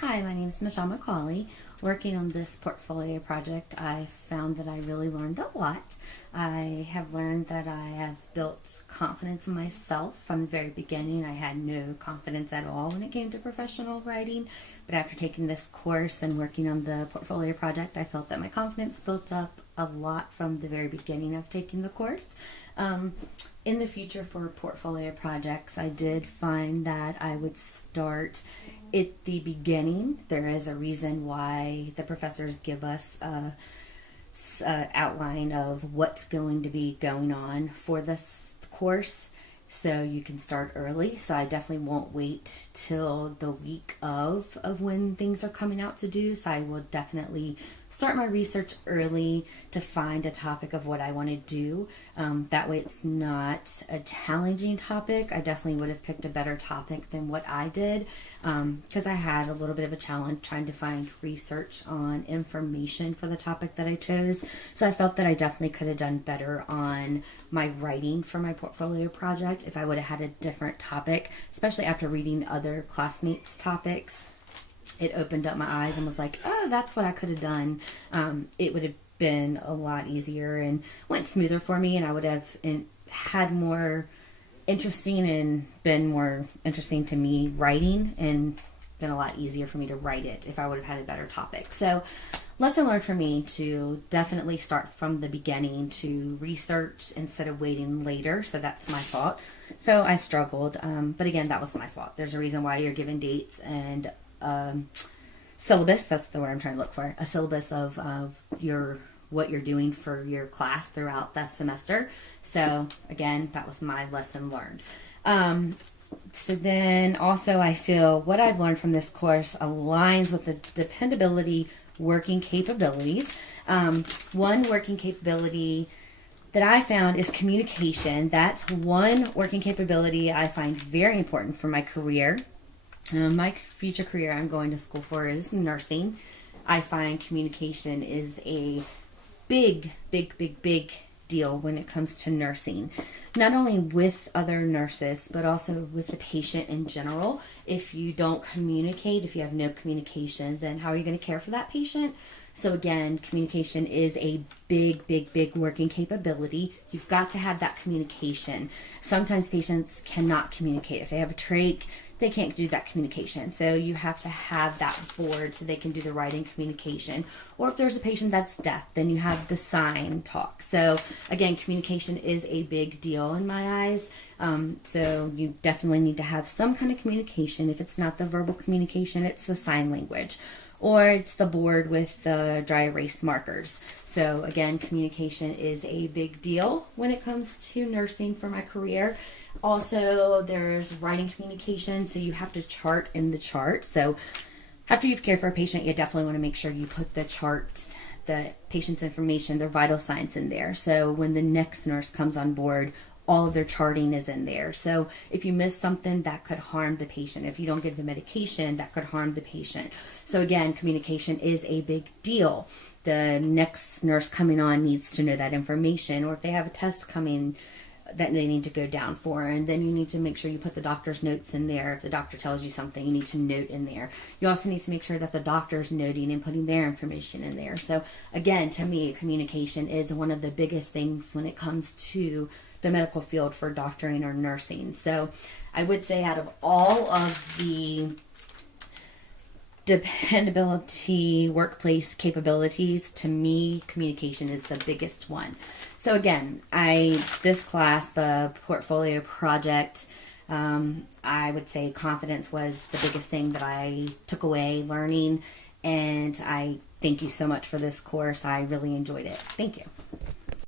Hi, my name is Michelle McCauley. Working on this portfolio project, I found that I really learned a lot. I have learned that I have built confidence in myself from the very beginning. I had no confidence at all when it came to professional writing, but after taking this course and working on the portfolio project, I felt that my confidence built up a lot from the very beginning of taking the course. In the future for portfolio projects, I did find that I would start at the beginning. There is a reason why the professors give us a outline of what's going to be going on for this course, so you can start early. So I definitely won't wait till the week of when things are coming out to do. So I will definitely start my research early to find a topic of what I want to do. That way it's not a challenging topic. I definitely would have picked a better topic than what I did, because I had a little bit of a challenge trying to find research on information for the topic that I chose. So I felt that I definitely could have done better on my writing for my portfolio project if I would have had a different topic, especially after reading other classmates' topics. It opened up my eyes and was like, oh, that's what I could have done. It would have been a lot easier and went smoother for me, and I would have had more interesting and been more interesting to me writing, and been a lot easier for me to write it if I would have had a better topic. So lesson learned for me to definitely start from the beginning to research instead of waiting later. So that's my fault. So I struggled, but again, that was my fault. There's a reason why you're given dates and syllabus. That's the word I'm trying to look for. A syllabus of what you're doing for your class throughout that semester. So again, that was my lesson learned. So then also I feel what I've learned from this course aligns with the dependability working capabilities. One working capability that I found is communication. That's one working capability I find very important for my career. My future career I'm going to school for is nursing. I find communication is a big deal when it comes to nursing. Not only with other nurses, but also with the patient in general. If you don't communicate, if you have no communication, then how are you going to care for that patient? So again, communication is a big working capability. You've got to have that communication. Sometimes patients cannot communicate. If they have a trach, they can't do that communication. So you have to have that board so they can do the writing communication. Or if there's a patient that's deaf, then you have the sign talk. So again, communication is a big deal in my eyes. So you definitely need to have some kind of communication. If it's not the verbal communication, it's the sign language. Or it's the board with the dry erase markers. So again, communication is a big deal when it comes to nursing for my career. Also, there's writing communication, so you have to chart in the chart. So after you've cared for a patient, you definitely want to make sure you put the charts, the patient's information, their vital signs in there. So when the next nurse comes on board, all of their charting is in there. So if you miss something, that could harm the patient. If you don't give the medication, that could harm the patient. So again, communication is a big deal. The next nurse coming on needs to know that information, or if they have a test coming that they need to go down for, and then you need to make sure you put the doctor's notes in there. If the doctor tells you something, you need to note in there. You also need to make sure that the doctor's noting and putting their information in there. So again, to me, communication is one of the biggest things when it comes to the medical field for doctoring or nursing. So I would say out of all of the dependability workplace capabilities, to me, communication is the biggest one. So again, this class, the portfolio project, I would say confidence was the biggest thing that I took away learning, and I thank you so much for this course. I really enjoyed it. Thank you.